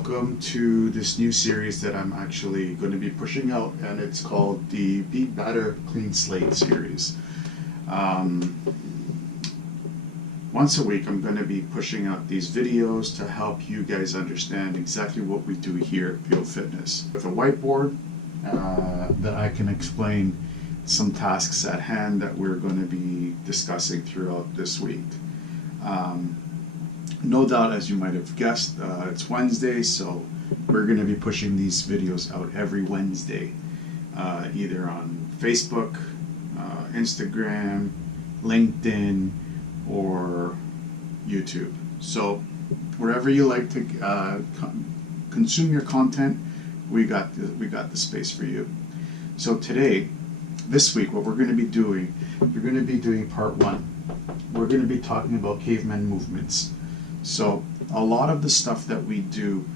welcome to this new series that I'm actually going to be pushing out, and it's called the Be Better Clean Slate series. Once a week I'm going to be pushing out these videos to help you guys understand exactly what we do here at PO Fitness. With a whiteboard that I can explain some tasks at hand that we're going to be discussing throughout this week. No doubt, as you might have guessed, it's Wednesday, so we're going to be pushing these videos out every Wednesday, either on Facebook, Instagram, LinkedIn, or YouTube. So wherever you like to consume your content, we got the space for you. So this week, what we're going to be doing, we're going to be doing part 1. We're going to be talking about caveman movements. So a lot of the stuff that we do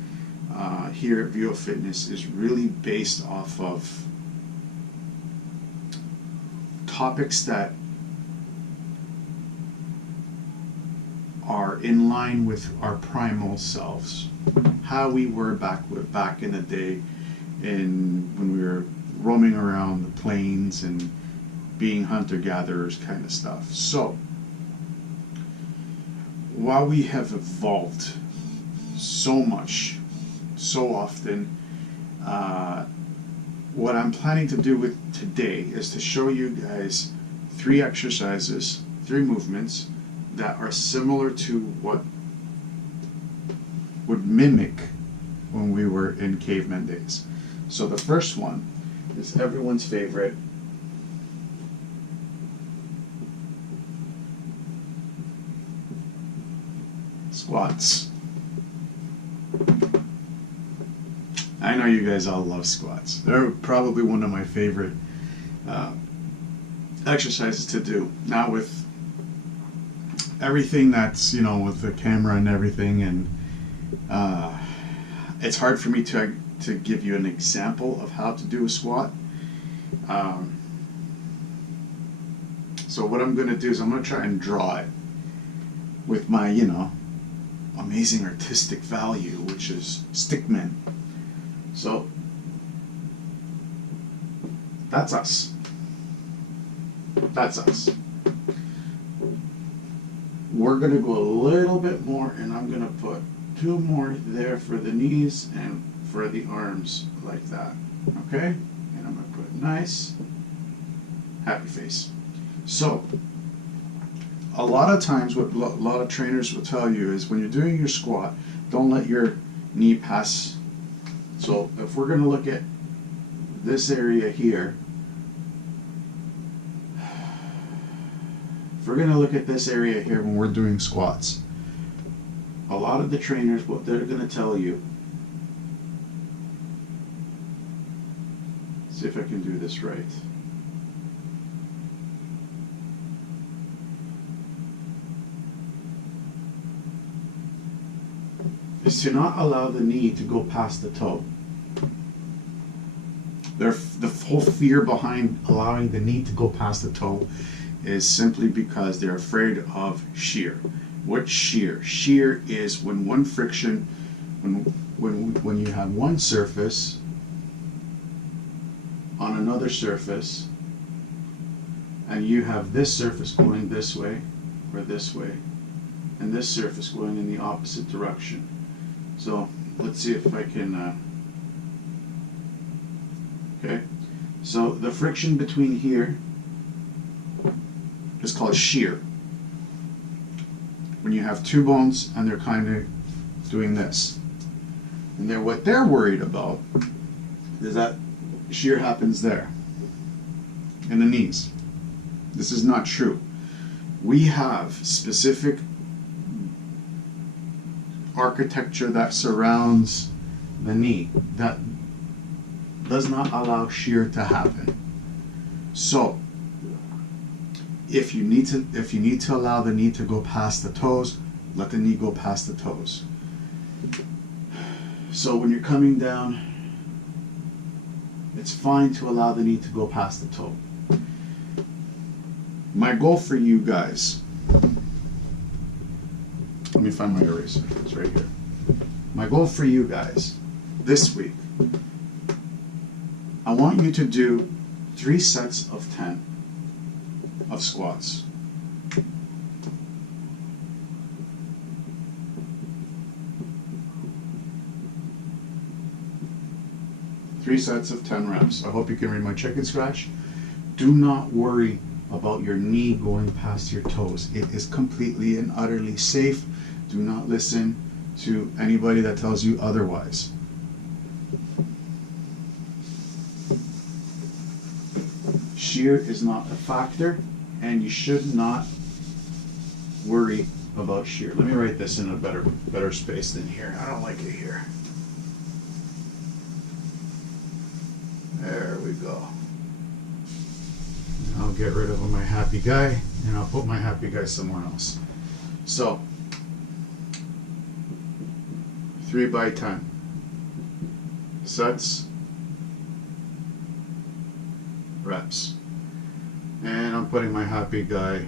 here at VO Fitness is really based off of topics that are in line with our primal selves, how we were back in the day, when we were roaming around the plains and being hunter-gatherers kind of stuff. So while we have evolved so much, so often, what I'm planning to do with today is to show you guys 3 exercises, 3 movements that are similar to what would mimic when we were in caveman days. So the first one is everyone's favorite, squats. I know you guys all love squats. They're probably one of my favorite exercises to do. Now with everything that's, with the camera and everything, and it's hard for me to give you an example of how to do a squat. So what I'm going to do is I'm going to try and draw it with my, amazing artistic value, which is stickmen. So that's us. That's us. We're going to go a little bit more, and I'm going to put 2 more there for the knees and for the arms, like that. Okay? And I'm going to put a nice happy face. So a lot of times what a lot of trainers will tell you is when you're doing your squat, don't let your knee pass. So if we're going to look at this area here, when we're doing squats, a lot of the trainers, what they're going to tell you, see if I can do this right. Is to not allow the knee to go past the toe. The whole fear behind allowing the knee to go past the toe is simply because they're afraid of shear. What's shear? Shear is when one friction, when you have one surface on another surface, and you have this surface going this way or this way, and this surface going in the opposite direction. So let's see if I can, okay, so the friction between here is called shear. When you have 2 bones and they're kind of doing this. And then what they're worried about is that shear happens there, in the knees. This is not true. We have specific architecture that surrounds the knee that does not allow shear to happen. So if you need to allow the knee to go past the toes, let the knee go past the toes. So when you're coming down, it's fine to allow the knee to go past the toe. My goal for you guys, let me find my eraser, it's right here. my goal for you guys this week, I want you to do 3 sets of 10 of squats. Three sets of 10 reps. I hope you can read my chicken scratch. Do not worry about your knee going past your toes. It is completely and utterly safe. Do not listen to anybody that tells you otherwise. Shear is not a factor, and you should not worry about shear. Let me write this in a better space than here. I don't like it here. There we go. I'll get rid of my happy guy, and I'll put my happy guy somewhere else. So, 3 by 10 sets, reps. And I'm putting my happy guy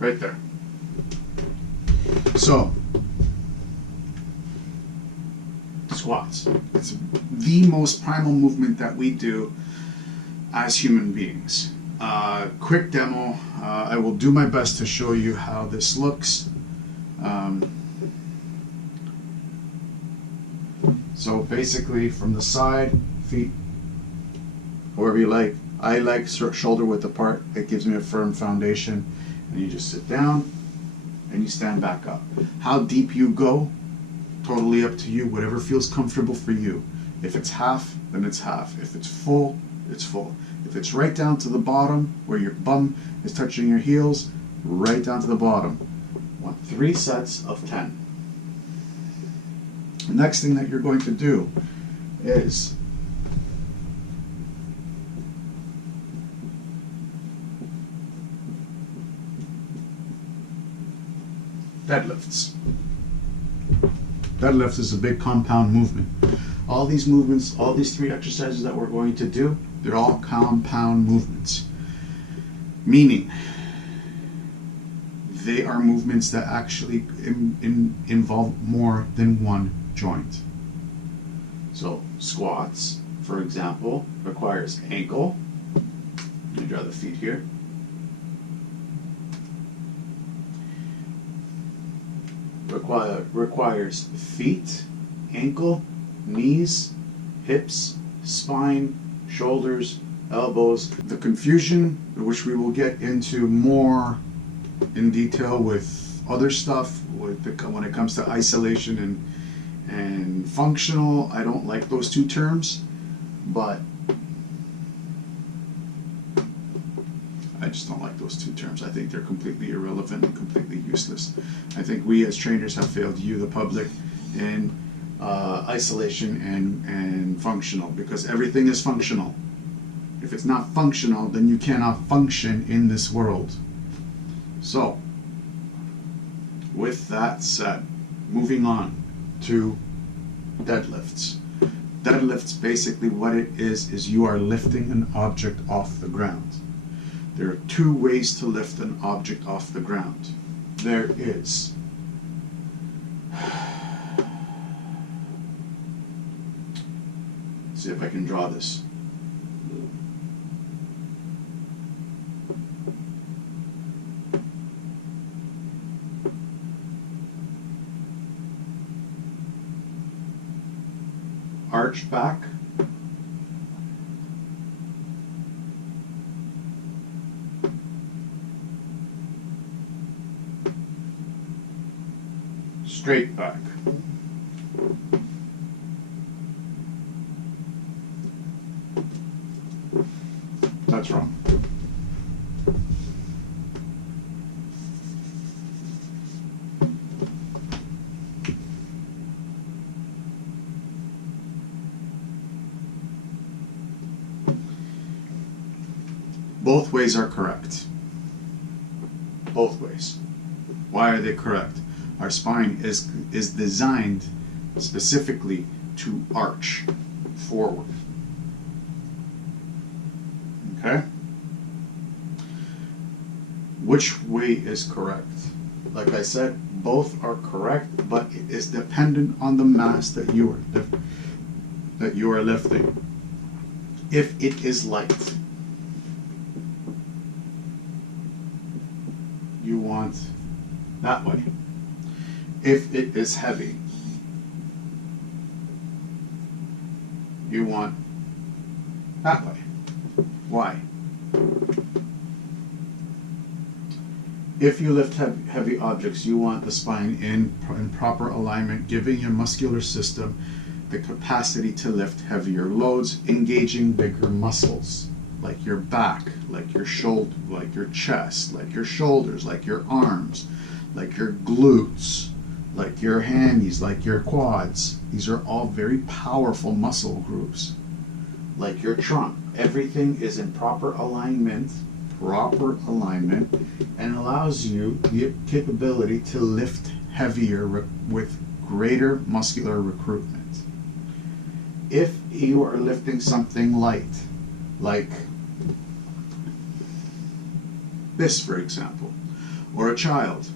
right there. So, squats. It's the most primal movement that we do as human beings. Quick demo. I will do my best to show you how this looks. So basically from the side, feet, however you like. I like shoulder width apart. It gives me a firm foundation. And you just sit down and you stand back up. How deep you go, totally up to you, whatever feels comfortable for you. If it's half, then it's half. If it's full, it's full. If it's right down to the bottom, where your bum is touching your heels, right down to the bottom. Want 3 sets of 10. The next thing that you're going to do is deadlifts. Deadlift is a big compound movement. All these movements, all these 3 exercises that we're going to do, they're all compound movements. Meaning, they are movements that actually involve more than one joint. So, squats, for example, requires ankle. Let me draw the feet here. Requires feet, ankle, knees, hips, spine, shoulders, elbows. The confusion, which we will get into more in detail with other stuff, when it comes to isolation and functional. I don't like those 2 terms, but I just don't like those 2 terms. I think they're completely irrelevant and completely useless. I think we as trainers have failed you, the public, in isolation and functional, because everything is functional. If it's not functional, then you cannot function in this world. So, with that said, moving on to deadlifts. Deadlifts, basically what it is you are lifting an object off the ground. There are 2 ways to lift an object off the ground. There is see if I can draw this. Arch back. Straight back. That's wrong. Both ways are correct. Both ways. Why are they correct? Our spine is designed specifically to arch forward. Okay? Which way is correct? Like I said, both are correct, but it is dependent on the mass that you are lifting. If it is light, you want that way. If it is heavy, you want that way. Why? If you lift heavy objects, you want the spine in proper alignment, giving your muscular system the capacity to lift heavier loads, engaging bigger muscles, like your back, like your shoulder, like your chest, like your shoulders, like your arms, like your glutes, like your hammies, like your quads. These are all very powerful muscle groups. Like your trunk. Everything is in proper alignment, and allows you the capability to lift heavier with greater muscular recruitment. If you are lifting something light, like this, for example, or a child,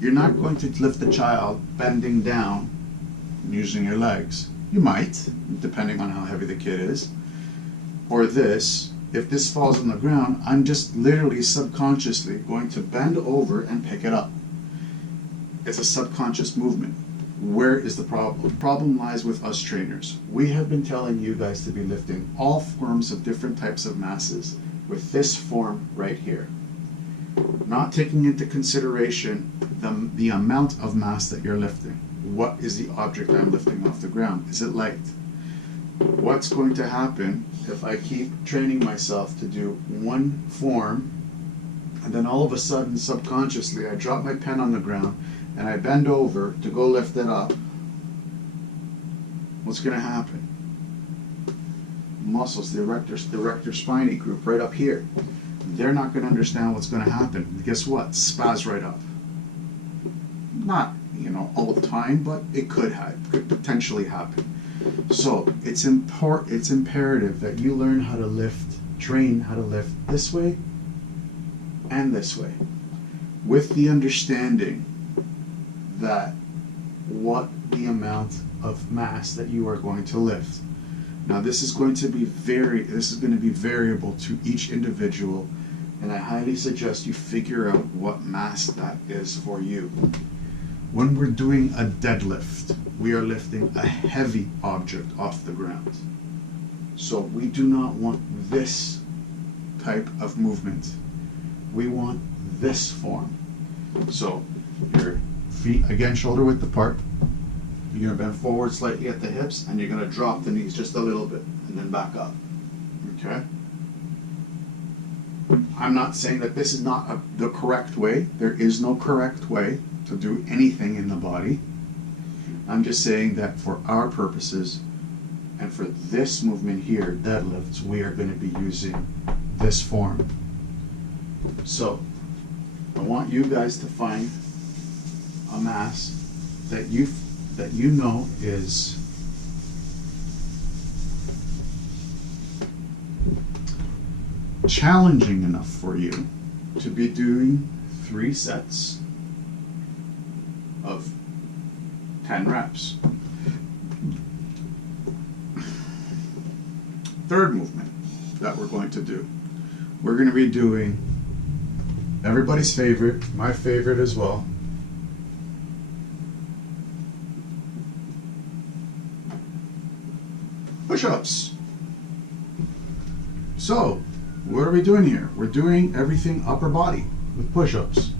you're not going to lift the child bending down using your legs. You might, depending on how heavy the kid is. Or this, if this falls on the ground, I'm just literally subconsciously going to bend over and pick it up. It's a subconscious movement. Where is the problem? The problem lies with us trainers. We have been telling you guys to be lifting all forms of different types of masses with this form right here. Not taking into consideration the amount of mass that you're lifting. What is the object I'm lifting off the ground? Is it light? What's going to happen if I keep training myself to do one form, and then all of a sudden, subconsciously, I drop my pen on the ground and I bend over to go lift it up? What's going to happen? Muscles, the erector spinae group right up here, they're not going to understand what's going to happen. Guess what? Spaz right up. Not, all the time, but it could potentially happen. So it's imperative that you learn how to train how to lift this way and this way, with the understanding that what the amount of mass that you are going to lift. Now this is going to be variable to each individual, and I highly suggest you figure out what mass that is for you. When we're doing a deadlift, we are lifting a heavy object off the ground. So we do not want this type of movement. We want this form. So your feet, again, shoulder width apart. You're going to bend forward slightly at the hips, and you're going to drop the knees just a little bit, and then back up. Okay? I'm not saying that this is not the correct way. There is no correct way to do anything in the body. I'm just saying that for our purposes and for this movement here, deadlifts, we are going to be using this form. So I want you guys to find a mass that you know is challenging enough for you to be doing 3 sets of 10 reps. Third movement that we're going to do. We're going to be doing everybody's favorite, my favorite as well. Push-ups. So, what are we doing here? We're doing everything upper body with push-ups.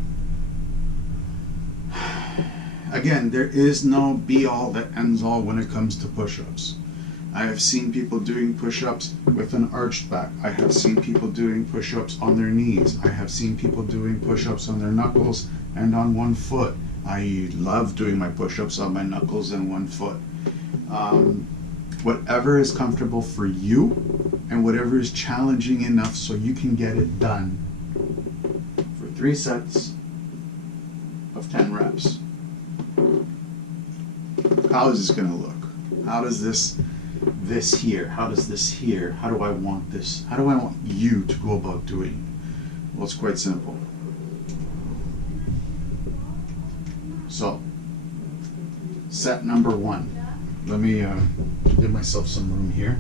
Again, there is no be-all that ends-all when it comes to push-ups. I have seen people doing push-ups with an arched back. I have seen people doing push-ups on their knees. I have seen people doing push-ups on their knuckles and on one foot. I love doing my push-ups on my knuckles and one foot. Whatever is comfortable for you and whatever is challenging enough so you can get it done for 3 sets of 10 reps. How is this going to look? How does this here? How does this here? How do I want this? How do I want you to go about doing it? Well, it's quite simple. So, set number 1. Let me give myself some room here.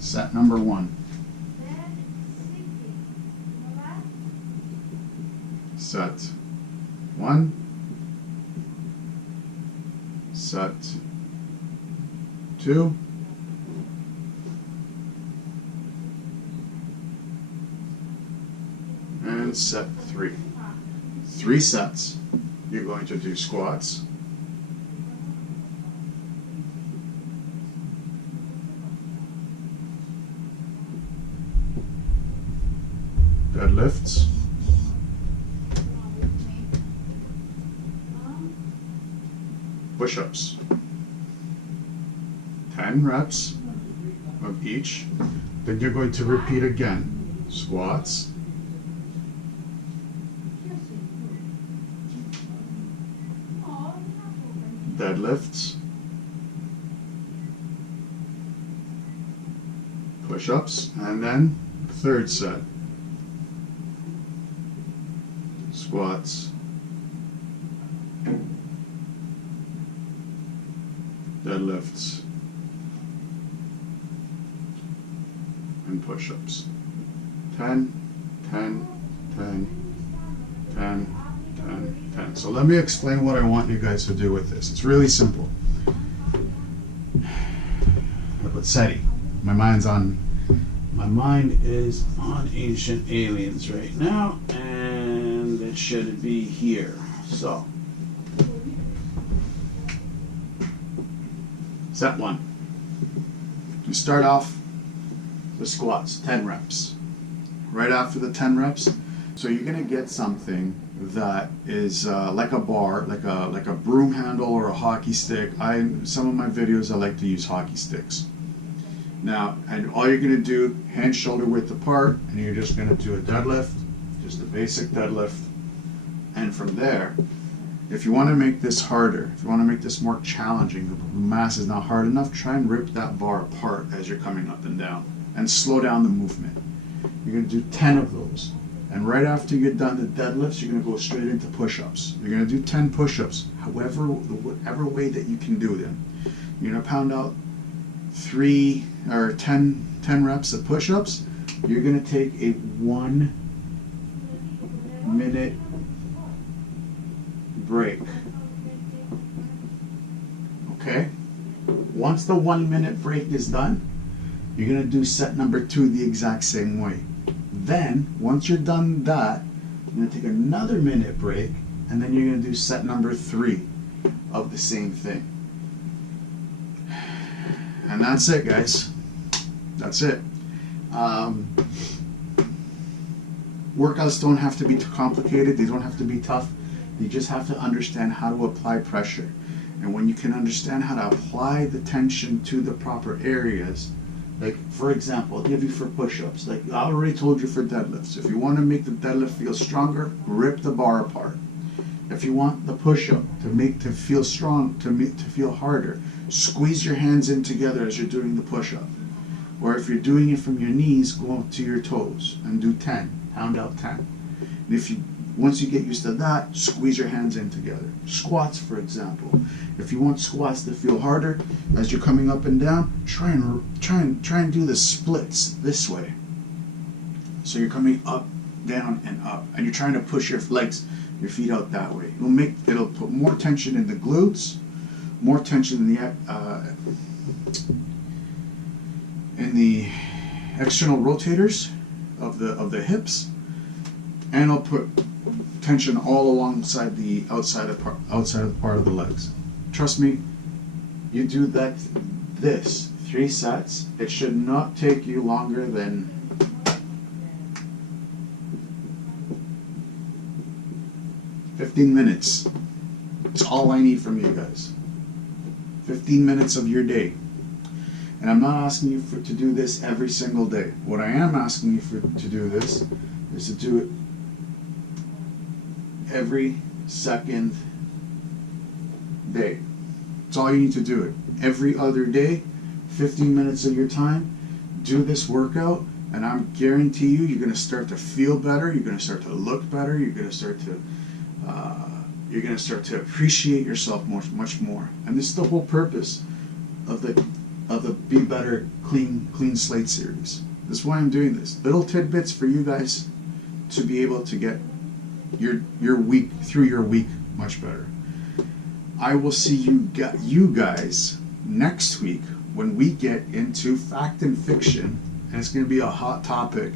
Set number 1. Set 1. Set 2. And set 3. 3 sets. You're going to do squats, deadlifts, push-ups. 10 reps of each. Then you're going to repeat again. Squats, deadlifts, push-ups, and then third set. Squats, deadlifts, and push-ups. 10, 10, 10, 10, 10, 10. So let me explain what I want you guys to do with this. It's really simple. But SETI, my mind is on Ancient Aliens right now, and it should be here. So, set 1. You start off the squats, 10 reps. Right after the 10 reps, so you're gonna get something that is like a bar, like a broom handle or a hockey stick. Some of my videos I like to use hockey sticks. Now, and all you're gonna do, hand shoulder width apart, and you're just gonna do a deadlift, just a basic deadlift. And from there, if you want to make this harder, if you want to make this more challenging, the mass is not hard enough, try and rip that bar apart as you're coming up and down, and slow down the movement. You're going to do 10 of those. And right after you're done the deadlifts, you're going to go straight into push-ups. You're going to do 10 push-ups, whatever way that you can do them. You're going to pound out 3 or 10 reps of push-ups. You're going to take a 1 minute break. Okay? Once the 1 minute break is done, you're going to do set number 2 the exact same way. Then, once you're done that, you're going to take another minute break, and then you're going to do set number 3 of the same thing. And that's it, guys. That's it. Workouts don't have to be too complicated. They don't have to be tough. You just have to understand how to apply pressure. And when you can understand how to apply the tension to the proper areas, like for example, I'll give you for push-ups, like I already told you for deadlifts. If you want to make the deadlift feel stronger, rip the bar apart. If you want the push-up to feel strong, to feel harder, squeeze your hands in together as you're doing the push-up. Or if you're doing it from your knees, go up to your toes and do 10, pound out 10. And once you get used to that, squeeze your hands in together. Squats, for example. If you want squats to feel harder as you're coming up and down, try and do the splits this way. So you're coming up, down, and up, and you're trying to push your feet out that way. It'll put more tension in the glutes, more tension in the external rotators of the hips, and it'll put tension all alongside the outside of the part of the legs. Trust me, you do this 3 sets, it should not take you longer than 15 minutes. It's all I need from you guys. 15 minutes of your day. And I'm not asking you to do this every single day. What I am asking you to do this is to do it every second day. That's all you need to do it. Every other day 15 minutes of your time, do this workout, and I guarantee you, you're going to start to feel better. You're going to start to look better. You're going to start to appreciate yourself much more. And this is the whole purpose of the Be Better Clean Slate series. This is why I'm doing this. Little tidbits for you guys to be able to get your week through your week much better. I will see you guys next week when we get into fact and fiction, and it's going to be a hot topic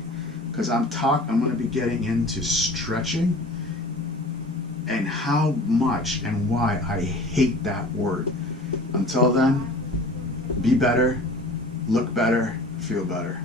because I'm going to be getting into stretching and how much and why I hate that word. Until then, be better, look better, feel better.